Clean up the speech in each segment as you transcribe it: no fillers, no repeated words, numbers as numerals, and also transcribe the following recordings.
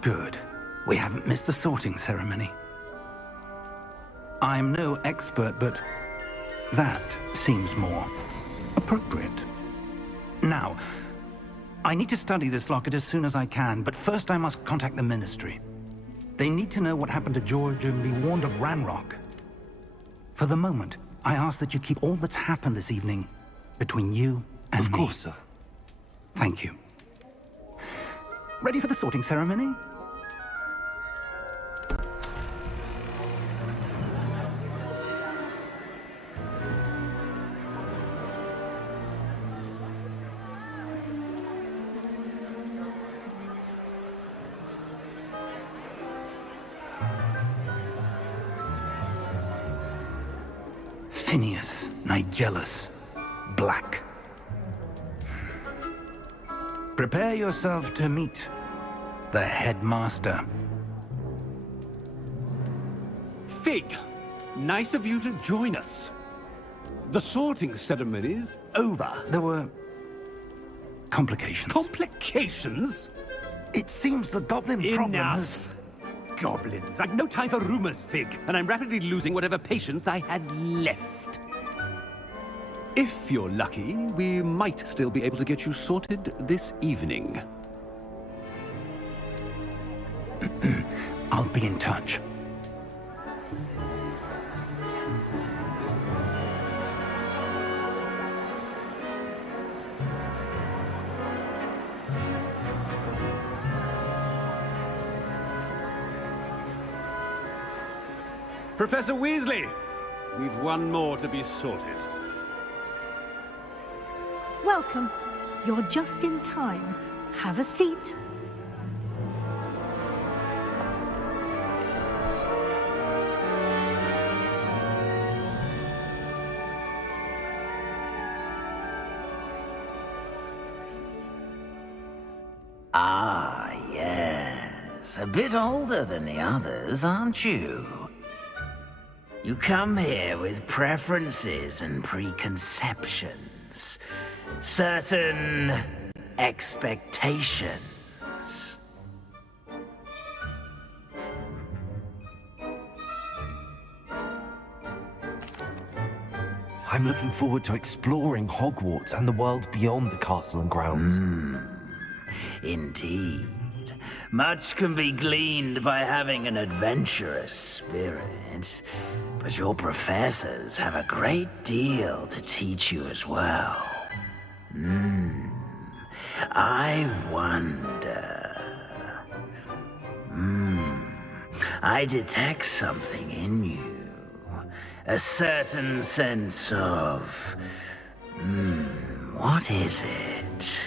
Good. We haven't missed the sorting ceremony. I'm no expert, but that seems more appropriate. Now, I need to study this locket as soon as I can, but first I must contact the Ministry. They need to know what happened to George and be warned of Ranrock. For the moment, I ask that you keep all that's happened this evening between you and me. Of course, sir. Thank you. Ready for the sorting ceremony? 𝕬𝖗𝖘𝖊𝖓𝖆𝖑, black. Prepare yourself to meet the headmaster. Fig, nice of you to join us. The sorting ceremony's over. There were complications. Complications? It seems the goblin problem has... Enough! Goblins. I've no time for rumors, Fig, and I'm rapidly losing whatever patience I had left. If you're lucky, we might still be able to get you sorted this evening. I'll be in touch. Professor Weasley, we've one more to be sorted. Welcome. You're just in time. Have a seat. Ah, yes. A bit older than the others, aren't you? You come here with preferences and preconceptions. Certain expectations. I'm looking forward to exploring Hogwarts and the world beyond the castle and grounds. Indeed. Much can be gleaned by having an adventurous spirit, but your professors have a great deal to teach you as well. I wonder... I detect something in you. A certain sense of... what is it?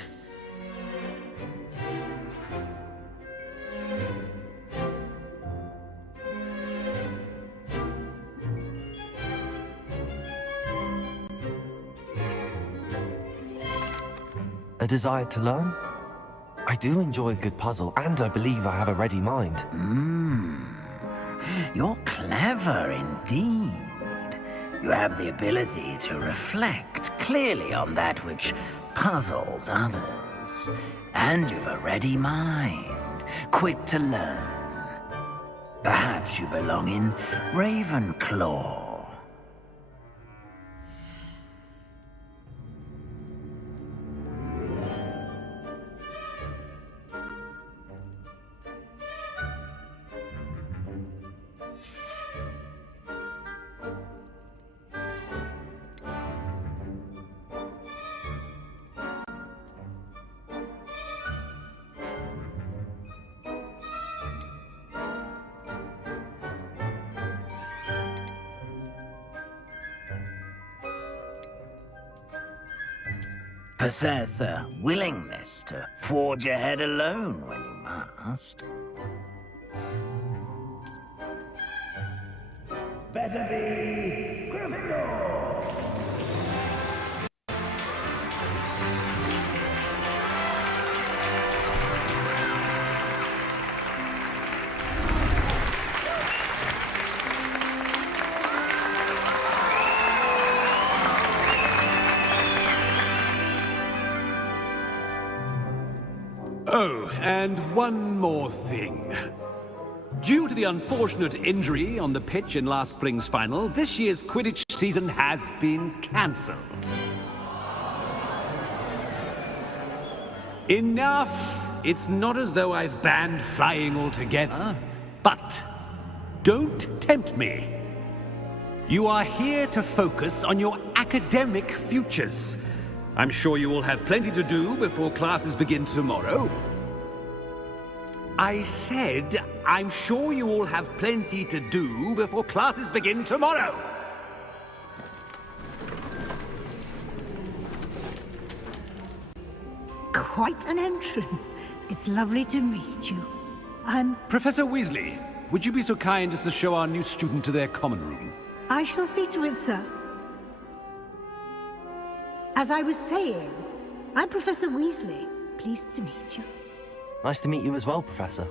A desire to learn? I do enjoy a good puzzle, and I believe I have a ready mind. You're clever indeed. You have the ability to reflect clearly on that which puzzles others. And you've a ready mind, quick to learn. Perhaps you belong in Ravenclaw. Possess a willingness to forge ahead alone when you must. Better be Gryffindor! Oh, and one more thing. Due to the unfortunate injury on the pitch in last spring's final, this year's Quidditch season has been cancelled. Enough! It's not as though I've banned flying altogether, but don't tempt me. You are here to focus on your academic futures. I'm sure you will have plenty to do before classes begin tomorrow. I said, I'm sure you all have plenty to do before classes begin tomorrow. Quite an entrance. It's lovely to meet you. Professor Weasley, would you be so kind as to show our new student to their common room? I shall see to it, sir. As I was saying, I'm Professor Weasley. Pleased to meet you. Nice to meet you as well, Professor.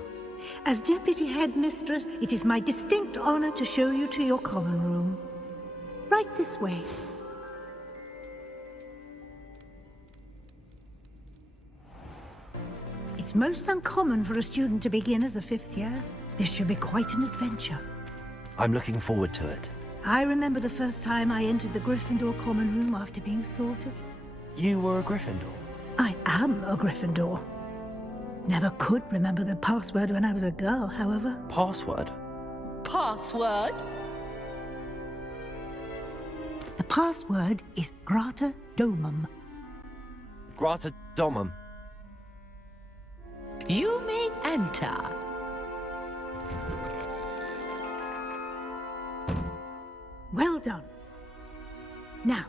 As Deputy Headmistress, it is my distinct honor to show you to your common room. Right this way. It's most uncommon for a student to begin as a fifth year. This should be quite an adventure. I'm looking forward to it. I remember the first time I entered the Gryffindor common room after being sorted. You were a Gryffindor? I am a Gryffindor. Never could remember the password when I was a girl, however. Password? Password? The password is Grata Domum. Grata Domum. You may enter. Well done. Now,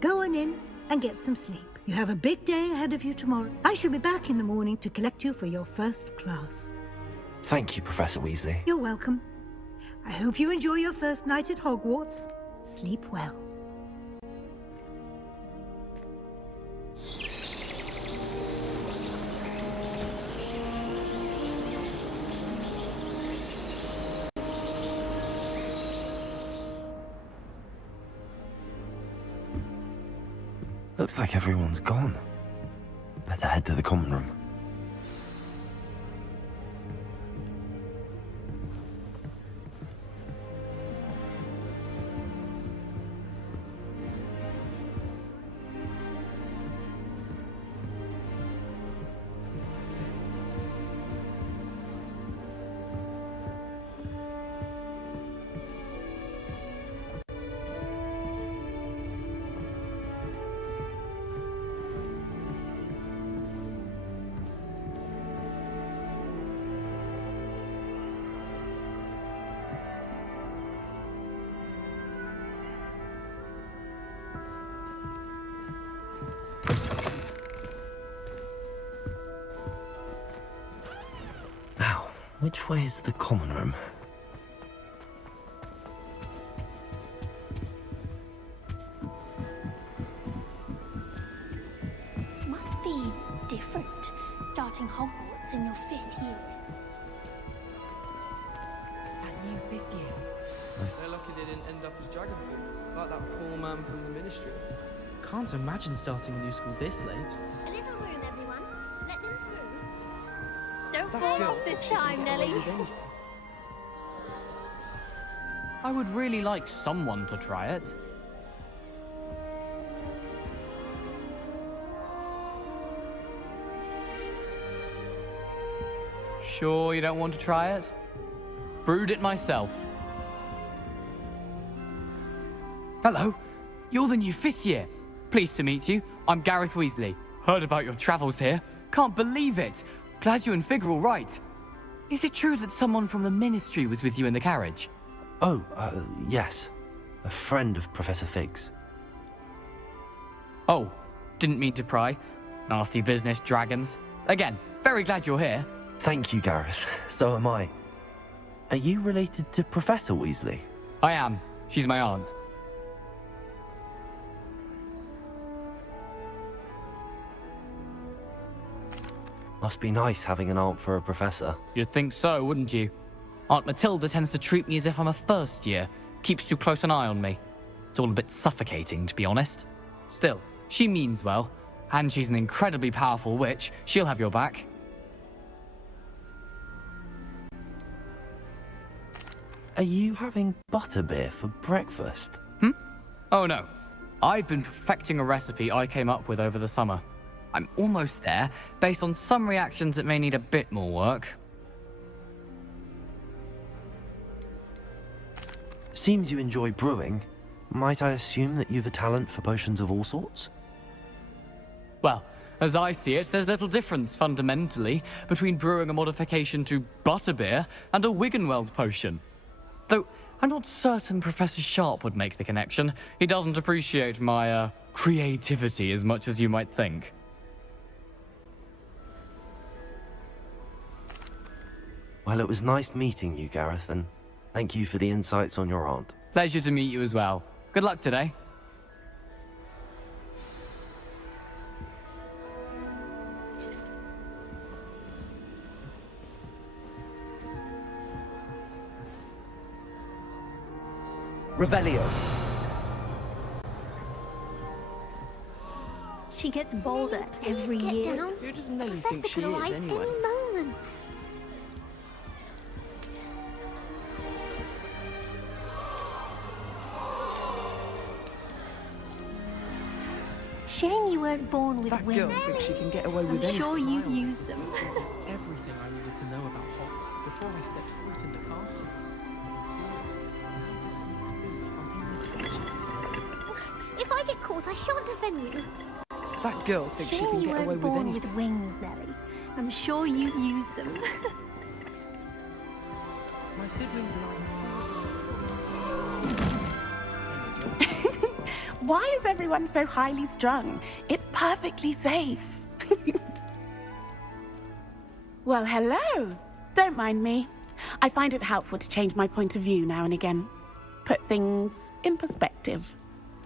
go on in and get some sleep. You have a big day ahead of you tomorrow. I shall be back in the morning to collect you for your first class. Thank you, Professor Weasley. You're welcome. I hope you enjoy your first night at Hogwarts. Sleep well. Looks like everyone's gone. Better head to the common room. Now, which way is the common room? Must be different, starting Hogwarts in your 5th year. That new 5th year. They're lucky they didn't end up as Dragonborn, like that poor man from the Ministry. Can't imagine starting a new school this late. A little room, everyone. Let them through. Don't That fall girl, off this she can time, get away Nelly. with anything. I would really like someone to try it. Sure you don't want to try it? Brewed it myself. Hello, you're the new 5th year. Pleased to meet you. I'm Gareth Weasley. Heard about your travels here. Can't believe it. Glad you and Fig are all right. Is it true that someone from the Ministry was with you in the carriage? Oh, yes. A friend of Professor Fig's. Oh, didn't mean to pry. Nasty business, dragons. Again, very glad you're here. Thank you, Gareth. So am I. Are you related to Professor Weasley? I am. She's my aunt. Must be nice having an aunt for a professor. You'd think so, wouldn't you? Aunt Matilda tends to treat me as if I'm a first year. Keeps too close an eye on me. It's all a bit suffocating, to be honest. Still, she means well. And she's an incredibly powerful witch. She'll have your back. Are you having butterbeer for breakfast? Oh no. I've been perfecting a recipe I came up with over the summer. I'm almost there, based on some reactions that may need a bit more work. Seems you enjoy brewing. Might I assume that you've a talent for potions of all sorts? Well, as I see it, there's little difference, fundamentally, between brewing a modification to butterbeer and a Wiggenweld potion. Though, I'm not certain Professor Sharp would make the connection. He doesn't appreciate my, creativity as much as you might think. Well, it was nice meeting you, Gareth, and thank you for the insights on your aunt. Pleasure to meet you as well. Good luck today. Revelio. She gets bolder every year. Who does Nelly Professor think she could is, arrive anyway? any moment. Shame you weren't born with That wings. girl thinks she can get away I'm with anything. sure you used them. Everything I needed to know about Hogwarts before I stepped foot in the castle. If I get caught, I shan't offend you. That girl thinks she Shame can you get away weren't with born anything. with wings, Nelly. I'm sure you used them. My siblings and I... Why is everyone so highly strung? It's perfectly safe. Well, hello. Don't mind me. I find it helpful to change my point of view now and again. Put things in perspective.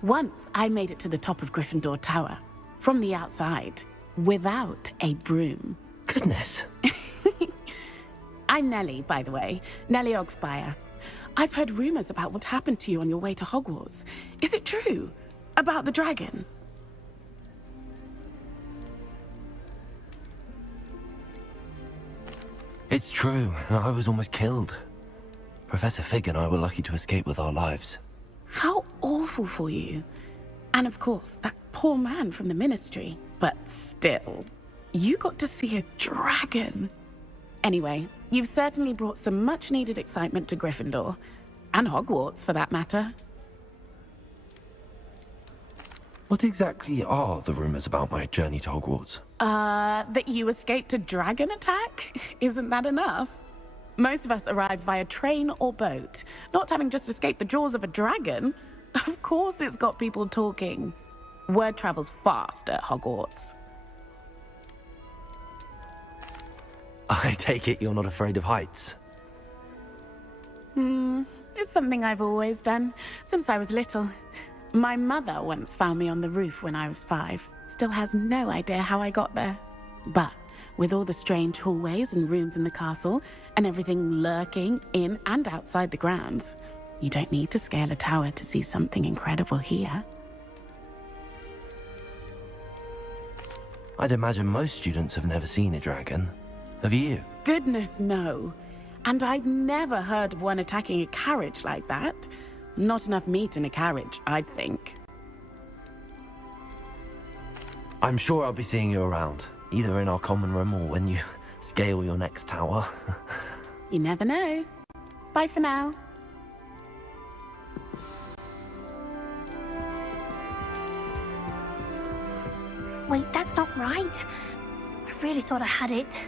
Once I made it to the top of Gryffindor Tower, from the outside, without a broom. Goodness. I'm Nelly, by the way. 𝕬𝖗𝖑𝖊𝖆𝖑. I've heard rumors about what happened to you on your way to Hogwarts. Is it true? About the dragon? It's true, and I was almost killed. Professor Fig and I were lucky to escape with our lives. How awful for you. And of course, that poor man from the ministry. But still, you got to see a dragon. Anyway, you've certainly brought some much-needed excitement to Gryffindor. And Hogwarts, for that matter. What exactly are the rumors about my journey to Hogwarts? That you escaped a dragon attack? Isn't that enough? Most of us arrive via train or boat, not having just escaped the jaws of a dragon. Of course it's got people talking. Word travels fast at Hogwarts. I take it you're not afraid of heights. It's something I've always done, since I was little. My mother once found me on the roof when I was 5. Still has no idea how I got there. But with all the strange hallways and rooms in the castle, and everything lurking in and outside the grounds, you don't need to scale a tower to see something incredible here. I'd imagine most students have never seen a dragon. Have you? Goodness, no. And I've never heard of one attacking a carriage like that. Not enough meat in a carriage, I'd think. I'm sure I'll be seeing you around, either in our common room or when you scale your next tower. You never know. Bye for now. Wait, that's not right. I really thought I had it.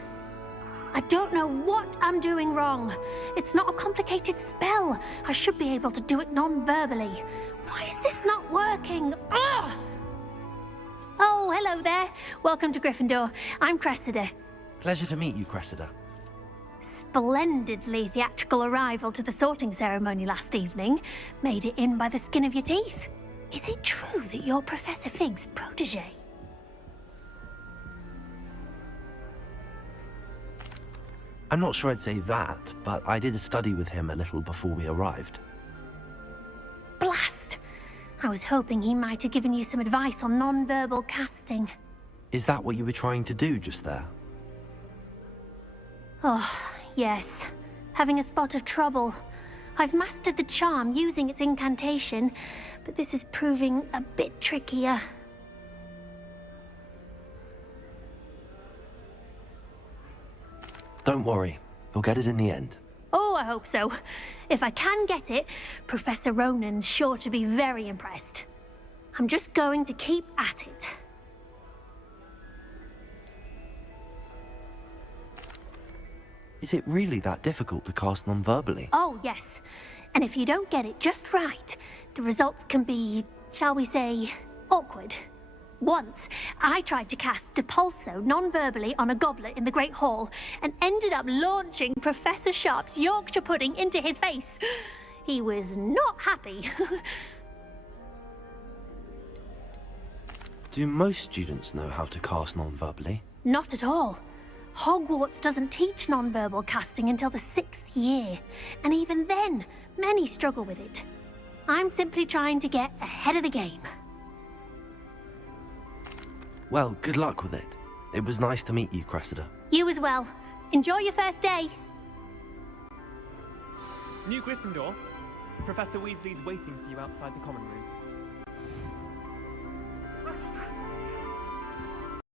I don't know what I'm doing wrong. It's not a complicated spell. I should be able to do it non-verbally. Why is this not working? Ugh! Oh, hello there. Welcome to Gryffindor. I'm Cressida. Pleasure to meet you, Cressida. Splendidly theatrical arrival to the sorting ceremony last evening. Made it in by the skin of your teeth. Is it true that you're Professor Fig's protege? I'm not sure I'd say that, but I did study with him a little before we arrived. Blast! I was hoping he might have given you some advice on non-verbal casting. Is that what you were trying to do just there? Oh, yes. Having a spot of trouble. I've mastered the charm using its incantation, but this is proving a bit trickier. Don't worry, you'll get it in the end. Oh, I hope so. If I can get it, Professor Ronan's sure to be very impressed. I'm just going to keep at it. Is it really that difficult to cast non-verbally? Oh, yes. And if you don't get it just right, the results can be, shall we say, awkward. Once, I tried to cast 𝕬𝖗𝖊𝖓𝖆𝖑 non-verbally on a goblet in the Great Hall and ended up launching Professor Sharp's Yorkshire pudding into his face. He was not happy. Do most students know how to cast non-verbally? Not at all. Hogwarts doesn't teach non-verbal casting until the 6th year, and even then, many struggle with it. I'm simply trying to get ahead of the game. Well, good luck with it. It was nice to meet you, Cressida. You as well. Enjoy your first day. New Gryffindor. Professor Weasley's waiting for you outside the common room.